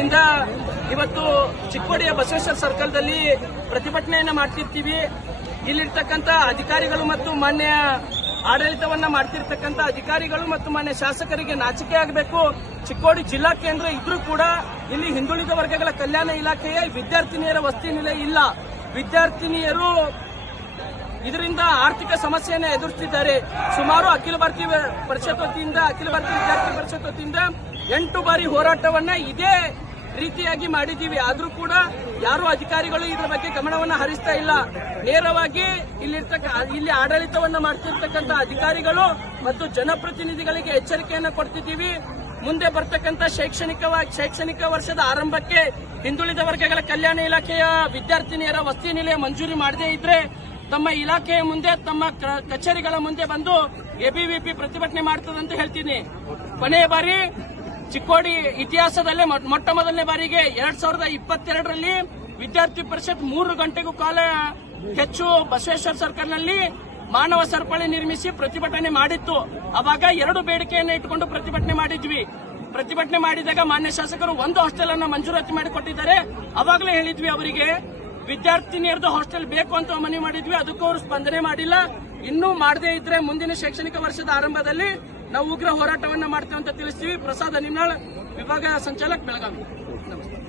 ವತಿಯಿಂದ ಇವತ್ತು ಚಿಕ್ಕೋಡಿಯ ಬಸವೇಶ್ವರ ಸರ್ಕಲ್ದಲ್ಲಿ ಪ್ರತಿಭಟನೆಯನ್ನ ಮಾಡ್ತಿರ್ತೀವಿ. ಇಲ್ಲಿರ್ತಕ್ಕಂಥ ಅಧಿಕಾರಿಗಳು ಮತ್ತು ಮಾನ್ಯ ಆಡಳಿತವನ್ನ ಮಾಡ್ತಿರ್ತಕ್ಕಂಥ ಅಧಿಕಾರಿಗಳು ಮತ್ತು ಮಾನ್ಯ ಶಾಸಕರಿಗೆ ನಾಚಿಕೆ ಆಗಬೇಕು. ಚಿಕ್ಕೋಡಿ ಜಿಲ್ಲಾ ಕೇಂದ್ರ ಇದ್ರೂ ಕೂಡ ಇಲ್ಲಿ ಹಿಂದುಳಿದ ವರ್ಗಗಳ ಕಲ್ಯಾಣ ಇಲಾಖೆಯ ವಿದ್ಯಾರ್ಥಿನಿಯರ ವಸತಿ ನಿಲಯ ಇಲ್ಲ. ವಿದ್ಯಾರ್ಥಿನಿಯರು ಇದರಿಂದ ಆರ್ಥಿಕ ಸಮಸ್ಯೆಯನ್ನು ಎದುರಿಸುತ್ತಿದ್ದಾರೆ. ಸುಮಾರು ಅಖಿಲ ಭಾರತೀಯ ವಿದ್ಯಾರ್ಥಿ ಪರಿಷತ್ ವತಿಯಿಂದ 8 ಬಾರಿ ಹೋರಾಟವನ್ನ ಇದೇ ರೀತಿಯಾಗಿ ಮಾಡಿದ್ದೀವಿ. ಆದ್ರೂ ಕೂಡ ಯಾರು ಅಧಿಕಾರಿಗಳು ಇದರ ಬಗ್ಗೆ ಗಮನವನ್ನ ಹರಿಸ್ತಾ ಇಲ್ಲ. ನೇರವಾಗಿ ಇಲ್ಲಿ ಆಡಳಿತವನ್ನ ಮಾಡ್ತಿರ್ತಕ್ಕಂಥ ಅಧಿಕಾರಿಗಳು ಮತ್ತು ಜನಪ್ರತಿನಿಧಿಗಳಿಗೆ ಎಚ್ಚರಿಕೆಯನ್ನ ಕೊಡ್ತಿದ್ದೀವಿ. ಮುಂದೆ ಬರ್ತಕ್ಕಂಥ ಶೈಕ್ಷಣಿಕ ವರ್ಷದ ಆರಂಭಕ್ಕೆ ಹಿಂದುಳಿದ ವರ್ಗಗಳ ಕಲ್ಯಾಣ ಇಲಾಖೆಯ ವಿದ್ಯಾರ್ಥಿನಿಯರ ವಸತಿ ನಿಲಯ ಮಂಜೂರಿ ಮಾಡದೇ ಇದ್ರೆ ತಮ್ಮ ಇಲಾಖೆಯ ಮುಂದೆ, ತಮ್ಮ ಕಚೇರಿಗಳ ಮುಂದೆ ಬಂದು ಎಬಿವಿಪಿ ಪ್ರತಿಭಟನೆ ಮಾಡ್ತದಂತ ಹೇಳ್ತೀನಿ. ಕೊನೆಯ ಬಾರಿ ಚಿಕ್ಕೋಡಿ ಇತಿಹಾಸದಲ್ಲೇ ಮೊಟ್ಟ ಮೊದಲನೇ ಬಾರಿಗೆ 2022ರಲ್ಲಿ ವಿದ್ಯಾರ್ಥಿ ಪರಿಷತ್ 3 ಗಂಟೆಗೂ ಕಾಲ ಹೆಚ್ಚು ಬಸವೇಶ್ವರ ಸರ್ಕಲ್ನಲ್ಲಿ ಮಾನವ ಸರಪಳಿ ನಿರ್ಮಿಸಿ ಪ್ರತಿಭಟನೆ ಮಾಡಿತ್ತು. ಅವಾಗ 2 ಬೇಡಿಕೆಯನ್ನು ಇಟ್ಟುಕೊಂಡು ಪ್ರತಿಭಟನೆ ಮಾಡಿದ್ವಿ. ಪ್ರತಿಭಟನೆ ಮಾಡಿದಾಗ ಮಾನ್ಯ ಶಾಸಕರು 1 ಹಾಸ್ಟೆಲ್ ಅನ್ನು ಮಂಜೂರಾತಿ ಮಾಡಿಕೊಟ್ಟಿದ್ದಾರೆ. ಅವಾಗಲೇ ಹೇಳಿದ್ವಿ ಅವರಿಗೆ ವಿದ್ಯಾರ್ಥಿನಿಯರದು ಹಾಸ್ಟೆಲ್ ಬೇಕು ಅಂತ ಮನವಿ ಮಾಡಿದ್ವಿ. ಅದಕ್ಕೂ ಅವರು ಸ್ಪಂದನೆ ಮಾಡಿಲ್ಲ. ಇನ್ನೂ ಮಾಡದೇ ಇದ್ರೆ ಮುಂದಿನ ಶೈಕ್ಷಣಿಕ ವರ್ಷದ ಆರಂಭದಲ್ಲಿ ನಾವು ಉಗ್ರ ಹೋರಾಟವನ್ನ ಮಾಡ್ತೇವೆ ಅಂತ ತಿಳಿಸ್ತೀವಿ. ಪ್ರಸಾದ್ ನಿಮ್ನಾಳ್, ವಿಭಾಗ ಸಂಚಾಲಕ, ಬೆಳಗಾವಿ. ನಮಸ್ತೆ.